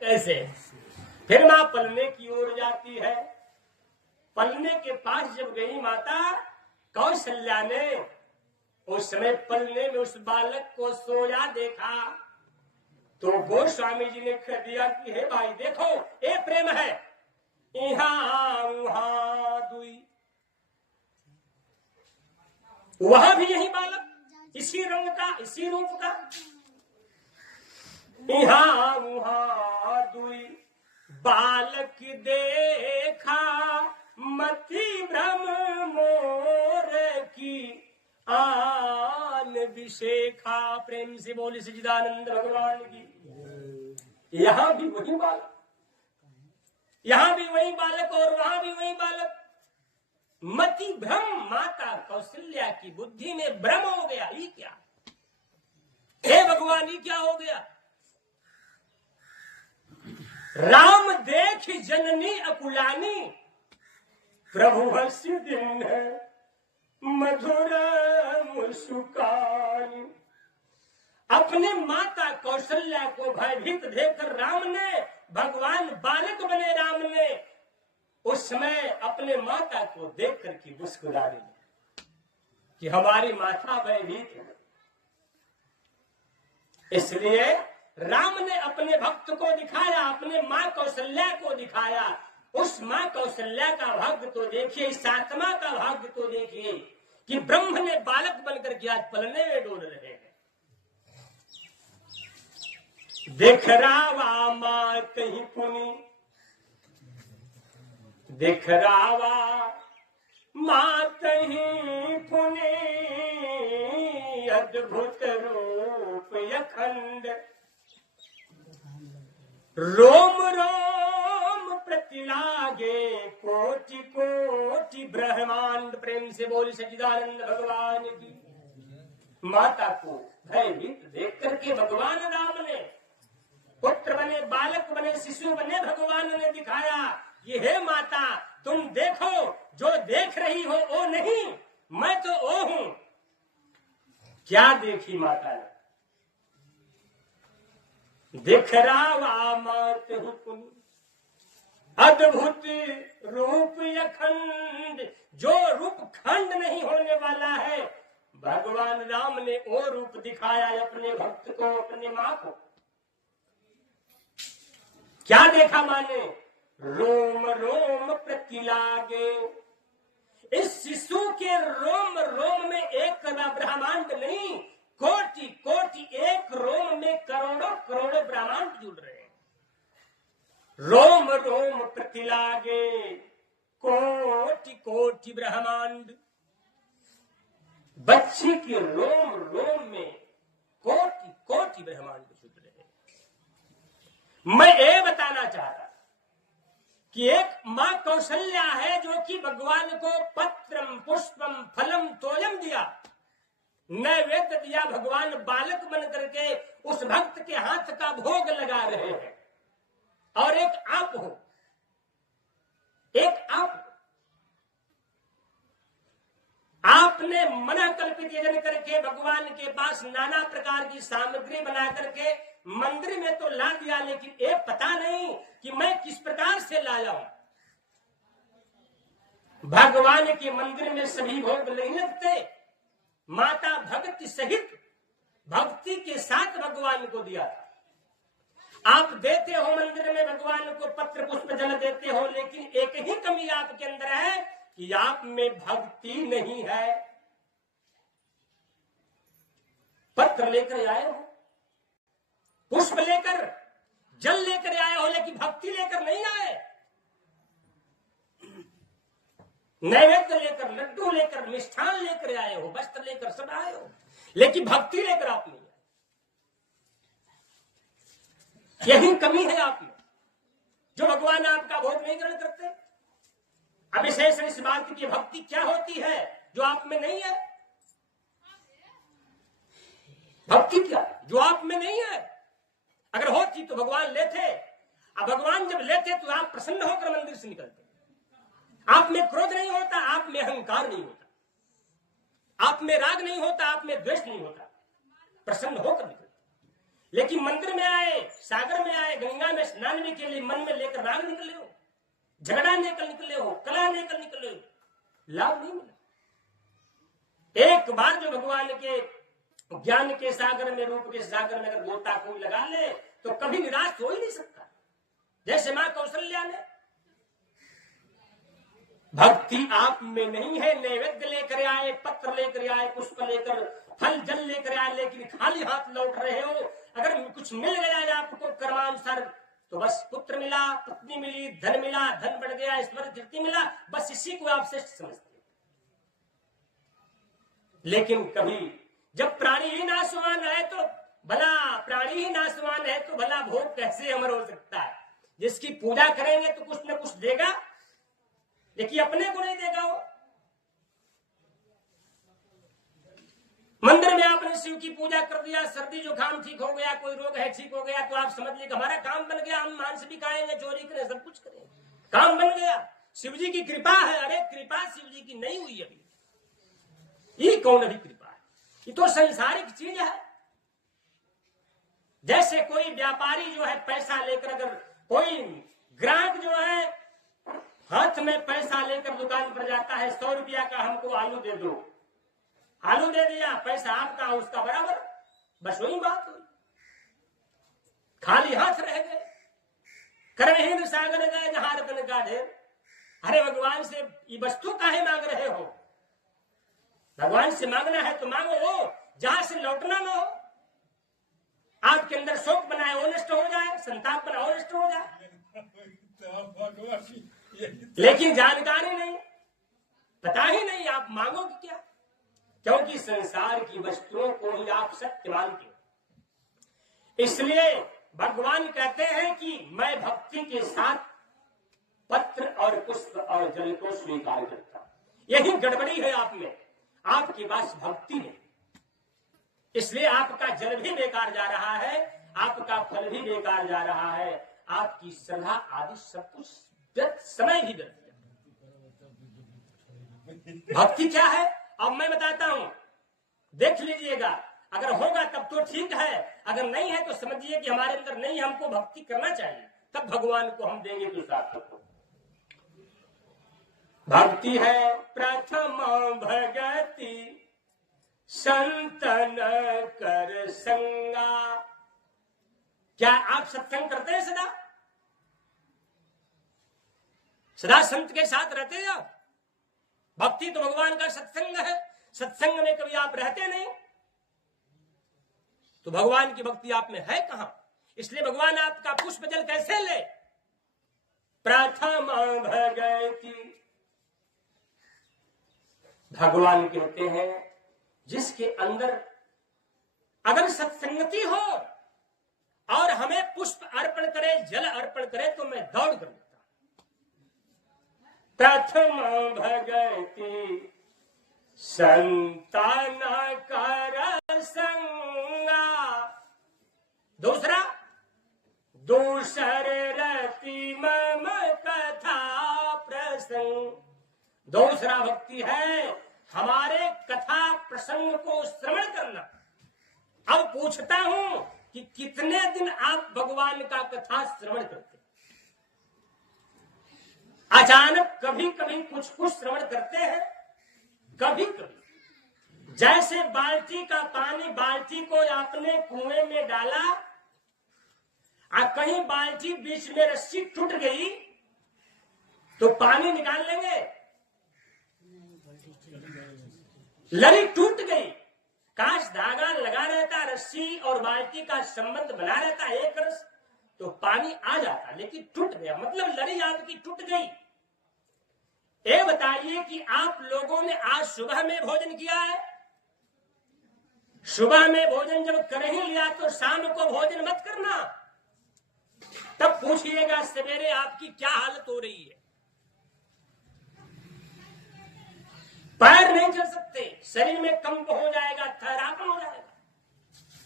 कैसे? फिर मां पलने की ओर जाती है। पलने के पास जब गई माता कौशल्या ने, उस समय पलने में उस बालक को सोया देखा तो गोस्वामी जी ने कह दिया कि हे भाई देखो, ये प्रेम है। यहाँ वहां दुई, वहां भी यही बालक, इसी रंग का, इसी रूप का। यहाँ वहां दुई बालक देखा, मति भ्रम मोर की आन विशेखा। प्रेम से बोले सच्चिदानंद भगवान की। यहाँ भी वही बालक, यहाँ भी वही बालक और वहां भी वही बालक। मति भ्रम, माता कौशल्या की बुद्धि में भ्रम हो गया। ये क्या हे भगवान, ये क्या हो गया? राम देख जननी अकुलानी, प्रभु हंसी दिन है मधुर मुस्कानी। अपने माता कौशल्या को भयभीत देखकर राम ने, भगवान बालक बने राम ने, उस समय अपने माता को देख करके मुस्कुरा दी कि हमारी माता भयभीत है। इसलिए राम ने अपने भक्त को दिखाया, अपने मां कौशल्या को दिखाया। उस मां कौशल्या का भाग्य तो देखिए, इस आत्मा का भाग्य तो देखिए कि ब्रह्म ने बालक बनकर के आज पलने में डोल रहे हैं। देख रावा मां कहीं पुनी, देख रावा मां कहीं पुनी, अद्भुत रूप अखंड, रोम रोम प्रतिलागे कोटि कोटि ब्रह्मांड। प्रेम से बोली सच्चिदानंद भगवान की। माता को भयभीत देख करके भगवान राम ने, पुत्र बने, बालक बने, शिशु बने, भगवान ने दिखाया कि हे माता, तुम देखो, जो देख रही हो वो नहीं, मैं तो वो हूं। क्या देखी माता ने? देख रावा मात हुकुम, अद्भुत रूप अखंड। जो रूप खंड नहीं होने वाला है, भगवान राम ने वो रूप दिखाया अपने भक्त को, अपने मां को। क्या देखा माने? रोम रोम प्रतिलागे। इस शिशु के रोम रोम में एक ब्रह्मांड नहीं, कोटि कोटि, एक रोम में करोड़ों करोड़ों ब्रह्मांड जुड़ रहे हैं। रोम रोम प्रतिलागे कोटि कोटि ब्रह्मांड। बच्चे के रोम रोम में कोटि कोटि ब्रह्मांड जुड़ रहे हैं। मैं ये बताना चाहता कि एक मां कौशल्या है जो कि भगवान को पत्रम पुष्पम फलम तोयम दिया, नैवेद्य दिया। भगवान बालक बन करके उस भक्त के हाथ का भोग लगा रहे हैं। और एक आप हो, एक आपने मना कल्पित यजन करके भगवान के पास नाना प्रकार की सामग्री बना करके मंदिर में तो ला दिया, लेकिन ये पता नहीं कि मैं किस प्रकार से लाया हूं। भगवान के मंदिर में सभी भोग नहीं लगते, माता भक्ति सहित, भक्ति के साथ भगवान को दिया था। आप देते हो मंदिर में भगवान को पत्र पुष्प जल देते हो, लेकिन एक ही कमी आपके अंदर है कि आप में भक्ति नहीं है। पत्र लेकर आए हो, पुष्प लेकर, जल लेकर आए हो, लेकिन भक्ति लेकर नहीं आए। नैवेद्य लेकर, लड्डू लेकर, मिष्ठान लेकर आए हो, वस्त्र लेकर सब आए हो, लेकिन भक्ति लेकर आप नहीं आए। यही कमी है आप में, जो भगवान आपका भोग नहीं ग्रहण करते। अब विशेष इस बात की भक्ति क्या होती है जो आप में नहीं है? भक्ति क्या जो आप में नहीं है? अगर होती तो भगवान लेते। अब भगवान जब लेते तो आप प्रसन्न होकर मंदिर से निकलते। आप में क्रोध नहीं होता, आप में अहंकार नहीं होता, आप में राग नहीं होता, आप में द्वेष नहीं होता, प्रसन्न होकर निकलते। लेकिन मंदिर में आए, सागर में आए, गंगा में स्नान भी के लिए मन में लेकर राग निकले हो, झगड़ा लेकर निकले हो, कला लेकर निकले हो, लाभ नहीं मिला। एक बार जो भगवान के ज्ञान के सागर में, रूप के सागर में अगर गोता कोई लगा ले तो कभी निराश हो ही नहीं सकता। जैसे मां कौशल्या ने, भक्ति आप में नहीं है, नैवेद्य लेकर आए, पत्र लेकर आए, पुष्प लेकर, फल जल लेकर आए, लेकिन खाली हाथ लौट रहे हो। अगर कुछ मिल गया आपको कर्मानुसार तो बस पुत्र मिला, पत्नी मिली, धन मिला, धन बढ़ गया, ईश्वर कीर्ति मिला, बस इसी को आप श्रेष्ठ समझते। लेकिन कभी जब प्राणी ही नाशवान है तो भला, प्राणी ही नाशवान है तो भला भोग कैसे अमर हो सकता है। जिसकी पूजा करेंगे तो कुछ न कुछ देगा, लेकिन अपने को नहीं देगा वो। मंदिर में आपने शिव की पूजा कर दिया, सर्दी जुकाम ठीक हो गया, कोई रोग है ठीक हो गया, तो आप समझ लीजिए हमारा काम बन गया, हम मांस भी खाएंगे, चोरी करें, सब कुछ करें, काम बन गया। शिव जी की कृपा है। अरे कृपा शिव जी की नहीं हुई अभी, ये कौन अभी कृपा है? ये तो संसारिक चीज है। जैसे कोई व्यापारी जो है पैसा लेकर, अगर कोई ग्राहक जो है हाथ में पैसा लेकर दुकान पर जाता है, 100 रुपया का हमको आलू दे दो, आलू दे दिया, पैसा आपका उसका बराबर, बस वही बात हुई, खाली हाथ रह गए। करहीन सागर गए जहां रतन का ढेर। अरे भगवान से ये वस्तु काहे मांग रहे हो? भगवान से मांगना है तो मांगो वो जहां से लौटना ना हो। आपके अंदर शोक बनाए वो नष्ट हो जाए, संताप बनाए वो नष्ट हो जाए, लेकिन जानकारी नहीं, पता ही नहीं आप मांगोगे क्या, क्योंकि संसार की वस्तुओं को ही आप सत्य मानते हो। इसलिए भगवान कहते हैं कि मैं भक्ति के साथ पत्र और पुष्प और जल को स्वीकार करता हूं। यही गड़बड़ी है आप में, आपके पास भक्ति नहीं, इसलिए आपका जल भी बेकार जा रहा है, आपका फल भी बेकार जा रहा है, आपकी श्रद्धा आदि सब कुछ व्यर्थ, समय भी व्यर्थ। भक्ति क्या है अब मैं बताता हूं, देख लीजिएगा। अगर होगा तब तो ठीक है, अगर नहीं है तो समझिए कि हमारे अंदर नहीं, हमको भक्ति करना चाहिए, तब भगवान को हम देंगे तो सार्थक हो। भक्ति है प्रथम भगति संतन कर संगा। क्या आप सत्संग करते हैं? सदा सदा संत के साथ रहते हैं आप? भक्ति तो भगवान का सत्संग है, सत्संग में कभी आप रहते नहीं तो भगवान की भक्ति आप में है कहां? इसलिए भगवान आपका पुष्प जल कैसे ले? प्रथम भगति। भगवान कहते हैं जिसके अंदर अगर सत्संगति हो और हमें पुष्प अर्पण करे, जल अर्पण करे, तो मैं दौड़ कर लेता। प्रथम भगति संतान कर संगा। दूसरा, दूसर रति मम कथा प्रसंग। दूसरा भक्ति है हमारे कथा प्रसंग को श्रवण करना। अब पूछता हूं कि कितने दिन आप भगवान का कथा श्रवण करते? अचानक कभी कभी कुछ कुछ श्रवण करते हैं, कभी कभी। जैसे बाल्टी का पानी, बाल्टी को आपने कुएं में डाला और कहीं बाल्टी बीच में रस्सी टूट गई तो पानी निकाल लेंगे? लड़ी टूट गई, काश धागा लगा रहता, रस्सी और बाल्टी का संबंध बना रहता एक रस, तो पानी आ जाता, लेकिन टूट गया, मतलब लड़ी आपकी टूट गई। ये बताइए कि आप लोगों ने आज सुबह में भोजन किया है? सुबह में भोजन जब कर ही लिया तो शाम को भोजन मत करना, तब पूछिएगा सवेरे आपकी क्या हालत हो रही है। पैर नहीं चल सकते, शरीर में कंप हो जाएगा, थकान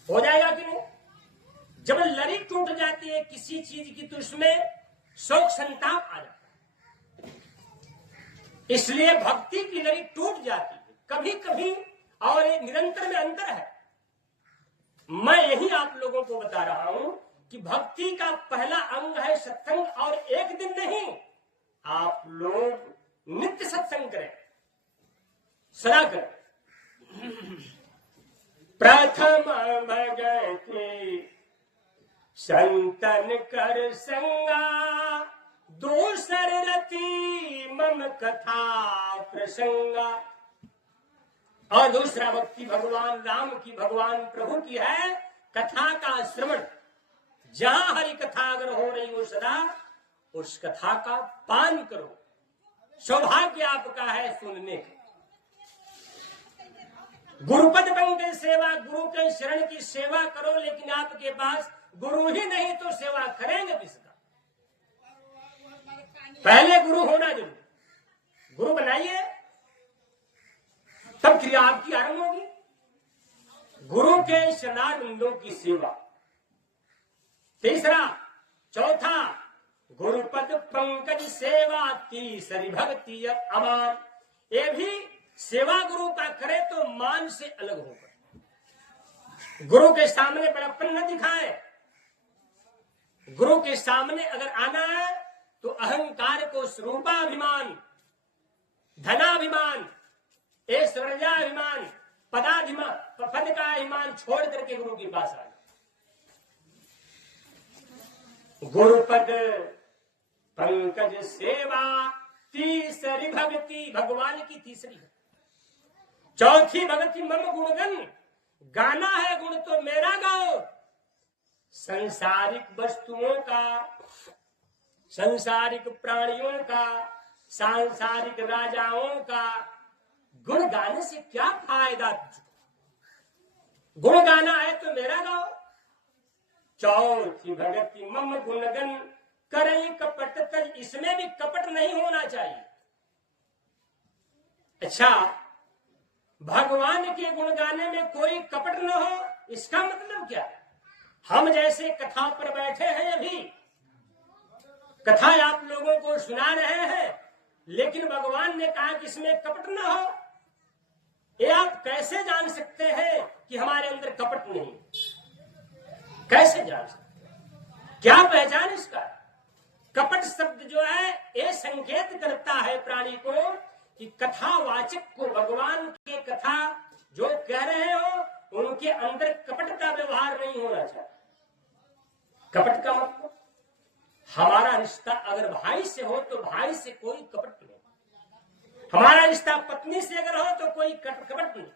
हो जाएगा कि नहीं? जब लड़ी टूट जाती है किसी चीज की तो उसमें शोक संताप आ जाता है। इसलिए भक्ति की लड़ी टूट जाती है कभी कभी, और एक निरंतर में अंतर है। मैं यही आप लोगों को बता रहा हूं कि भक्ति का पहला अंग है सत्संग, और एक दिन नहीं, आप लोग नित्य सत्संग करें, सदा करें। प्रथम भगति संतन कर संगा, दूसर रति मम कथा प्रसंगा। और दूसरा भक्ति भगवान राम की, भगवान प्रभु की है, कथा का श्रवण। जहां हरि कथा अगर हो रही हो सदा, उस कथा का पान करो। सौभाग्य आपका है सुनने का। गुरुपद पंकज सेवा, गुरु के शरण की सेवा करो, लेकिन आपके पास गुरु ही नहीं तो सेवा करेंगे किसका? पहले गुरु होना जरूरी। गुरु बनाइए, तब क्रिया आपकी आरंभ होगी। गुरु के शरणागतों की सेवा। तीसरा, चौथा, गुरुपद पंकज सेवा, तीसरी भक्ति अमान। ये भी सेवा गुरु का करे तो मान से अलग होकर। गुरु के सामने बड़प्पन न दिखाए। गुरु के सामने अगर आना है तो अहंकार को, स्वरूपाभिमान, धनाभिमान, ऐश्वर्याभिमान, पदाभिमान, पद का अभिमान छोड़ करके गुरु के पास आए। गुरुपद पंकज सेवा, तीसरी भक्ति, भगवान की तीसरी। चौथी भक्ति मम गुणगन, गाना है गुण तो मेरा गाओ। संसारिक वस्तुओं का, संसारिक प्राणियों का, सांसारिक राजाओं का गुण गाने से क्या फायदा? गुण गाना है तो मेरा गाओ। चौथी भक्ति मम गुणगन करे कपट तज, इसमें भी कपट नहीं होना चाहिए। अच्छा, भगवान के गुण गाने में कोई कपट न हो, इसका मतलब क्या है? हम जैसे कथा पर बैठे हैं, अभी कथा आप लोगों को सुना रहे हैं, लेकिन भगवान ने कहा कि इसमें कपट न हो। ये आप कैसे जान सकते हैं कि हमारे अंदर कपट नहीं? कैसे जान सकते हैं? क्या पहचान इसका? कपट शब्द जो है ये संकेत करता है प्राणी को कि कथावाचक को, भगवान के कथा जो कह रहे हो उनके अंदर कपट का व्यवहार नहीं होना चाहिए। कपट का मतलब, हमारा रिश्ता अगर भाई से हो तो भाई से कोई कपट नहीं। हमारा रिश्ता पत्नी से अगर हो तो कोई कपट नहीं।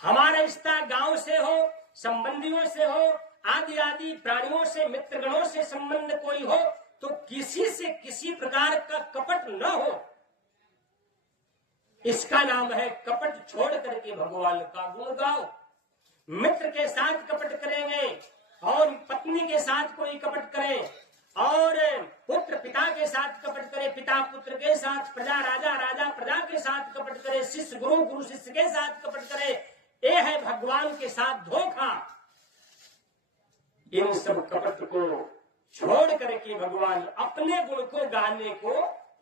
हमारा रिश्ता गांव से हो, संबंधियों से हो, आदि आदि प्राणियों से, मित्रगणों से संबंध कोई हो, तो किसी से किसी प्रकार का कपट न हो। इसका नाम है कपट छोड़ करके भगवान का गुण गाओ। मित्र के साथ कपट करेंगे और पत्नी के साथ कोई कपट करे, और पुत्र पिता के साथ कपट करे, पिता पुत्र के साथ, प्रजा राजा, राजा प्रजा के साथ कपट करे, शिष्य गुरु, गुरु शिष्य के साथ कपट करे, ये है भगवान के साथ धोखा। इन सब कपट को छोड़ करके भगवान अपने गुण को गाने को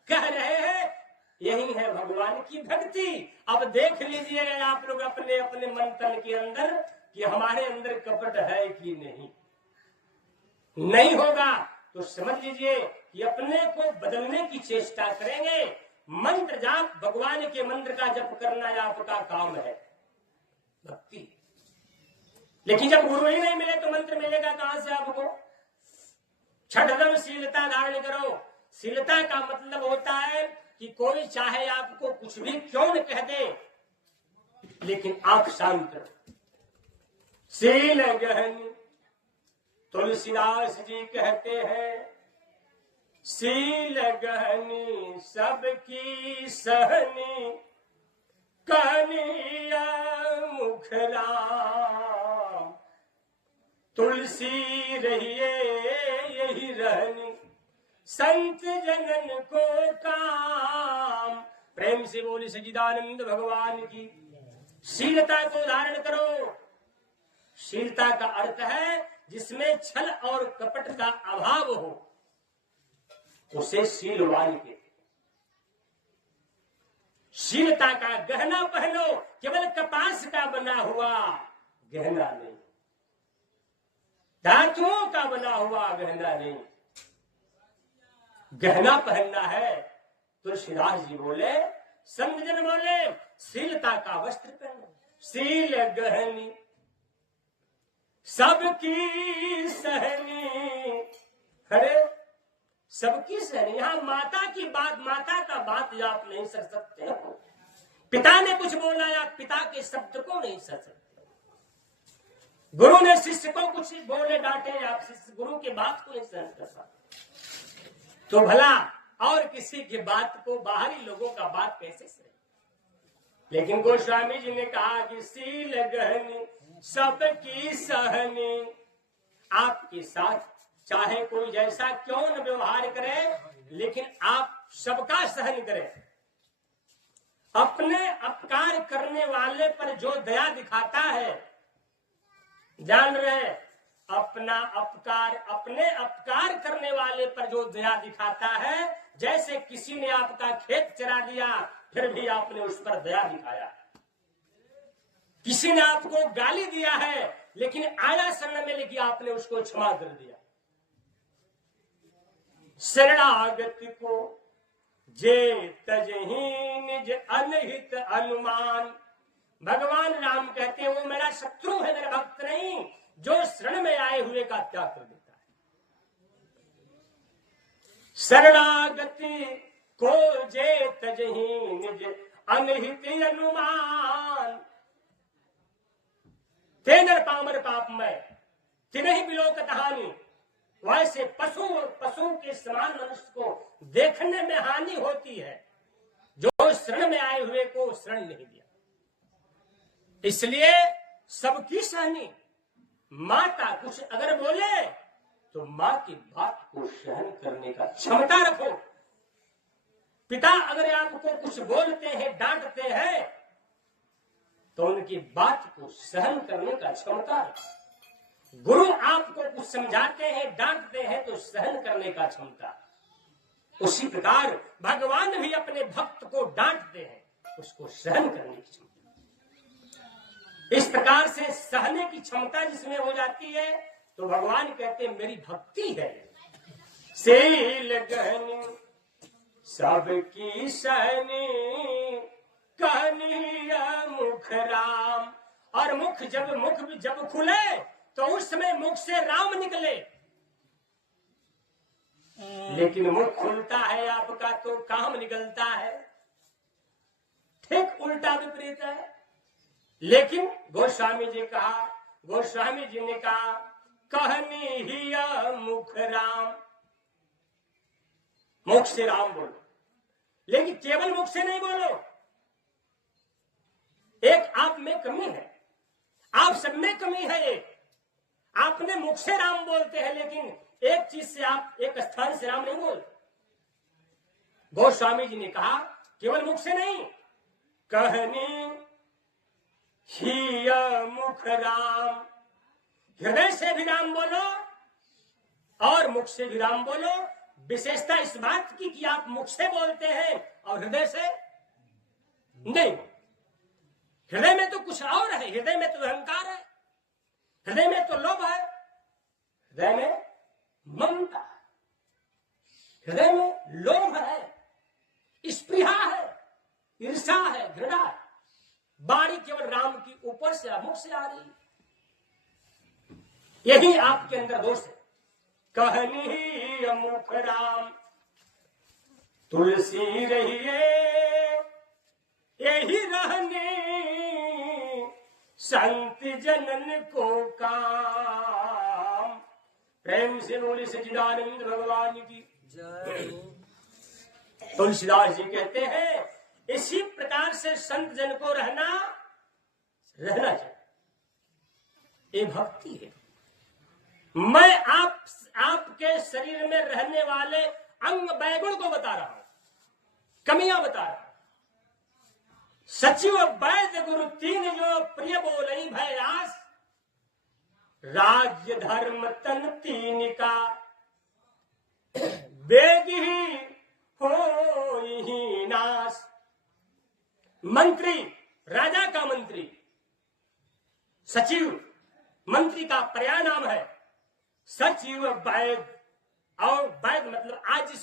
कह रहे हैं। यही है भगवान की भक्ति। अब देख लीजिएगा आप लोग अपने अपने मन तन के अंदर कि हमारे अंदर कपट है कि नहीं। नहीं होगा तो समझ लीजिए कि अपने को बदलने की चेष्टा करेंगे। मंत्र जाप, भगवान के मंत्र का जप करना आपका काम है, भक्ति। लेकिन जब गुरु ही नहीं मिले तो मंत्र मिलेगा कहां से आपको? छठदम शीलता धारण करो। शीलता का मतलब होता है कि कोई चाहे आपको कुछ भी क्यों न कह दे, लेकिन आप शांत रहो। शील गहन, तुलसीदास जी कहते हैं, शील गहनी सबकी सहनी, कहनिया मुख राम, तुलसी रहिए यही रहनी, संत जनन को काम। प्रेम से बोली सच्चिदानंद भगवान की। शीलता को धारण करो। शीलता का अर्थ है जिसमें छल और कपट का अभाव हो, उसे शीलवान के। शीलता का गहना पहनो, केवल कपास का बना हुआ गहना नहीं। धातुओं का बना हुआ गहना नहीं, गहना पहनना है। तुलसीदास जी बोले, संत जन बोले, शीलता का वस्त्र पहनो, शील गहनी सबकी सहनी। अरे सबकी सहनी, यहां माता की बात, माता का बात आप नहीं सर सकते हो। पिता ने कुछ बोला, आप पिता के शब्द को नहीं सर सकते। गुरु ने शिष्य को कुछ बोले, डांटे, आप शिष्य गुरु की बात को नहीं सहन कर सकते, तो भला और किसी की बात को, बाहरी लोगों का बात कैसे सहे। लेकिन गोस्वामी जी ने कहा कि शील गहनी सबकी सहनी। आपके साथ चाहे कोई जैसा क्यों न व्यवहार करे, लेकिन आप सबका सहन करें। अपने अपकार करने वाले पर जो दया दिखाता है, जान रहे, अपना अपकार, अपने अपकार करने वाले पर जो दया दिखाता है, जैसे किसी ने आपका खेत चरा दिया, फिर भी आपने उस पर दया दिखाया। किसी ने आपको गाली दिया है, लेकिन आया शरण में लेके आपने उसको क्षमा कर दिया। शरणागत को जे तजही निज अनहित अनुमान। भगवान राम कहते हैं, वो मेरा शत्रु है, मेरा भक्त नहीं, जो शरण में आए हुए का त्याग कर देता है। शरणागति को जे तजही निज अनहित अनुमान। तेनर पामर पाप में तिनहि बिलोकत हानि। वैसे पशु के समान मनुष्य को देखने में हानि होती है, जो शरण में आए हुए को शरण नहीं दिया। इसलिए सबकी सहनी। माता कुछ अगर बोले तो माँ की बात को सहन करने का क्षमता रखो। पिता अगर आपको कुछ बोलते हैं, डांटते हैं, तो उनकी बात को सहन करने का क्षमता रखो। गुरु आपको कुछ समझाते हैं, डांटते हैं, तो सहन करने का क्षमता। उसी प्रकार भगवान भी अपने भक्त को डांटते हैं, उसको सहन करने की क्षमता। इस प्रकार से सहने की क्षमता जिसमें हो जाती है, तो भगवान कहते हैं मेरी भक्ति है। शील गहनी सबकी सहनी, कहनिया मुख राम। और मुख जब खुले, तो उस समय मुख से राम निकले। लेकिन मुख खुलता है आपका तो काम निकलता है, ठीक उल्टा विपरीत है। लेकिन गोस्वामी जी ने कहा कहनी ही मुख राम। मुख से राम बोलो, लेकिन केवल मुख से नहीं बोलो। एक आप में कमी है, आप सब में कमी है। एक आपने मुख से राम बोलते हैं, लेकिन एक चीज से आप, एक स्थान से राम नहीं बोलते। गोस्वामी जी ने कहा केवल मुख से नहीं, कहनी ही मुख राम। हृदय से भी राम बोलो और मुख से भी राम बोलो। विशेषता इस बात की कि आप मुख से बोलते हैं और हृदय से नहीं। हृदय में तो कुछ और है, हृदय में तो अहंकार है, हृदय में तो लोभ है, हृदय में ममता है, हृदय में लोभ है, स्पृहा है, ईर्ष्या है, घृणा है। बाणी केवल राम की ऊपर से, मुख से आ रही। यही आपके अंदर दोष है। कहनी मुख राम तुलसी रहिए, यही रहने संत जनन को काम। प्रेम से बोले सच्चिदानंद भगवान की जय। तुलसीदास जी कहते हैं इसी प्रकार से संत जन को रहना चाहिए। ये भक्ति है। मैं आपके शरीर में रहने वाले अंग बैगुण को बता रहा हूं, कमियां बता रहा हूं। सचिव वैद्य गुरु तीन जो प्रिय बोलई भय आस, राज्य धर्म तन तीन का वेग ही हो ही नाश। मंत्री, राजा का मंत्री, सचिव मंत्री का पर्याय नाम है। सचिव वैद, और वैद मतलब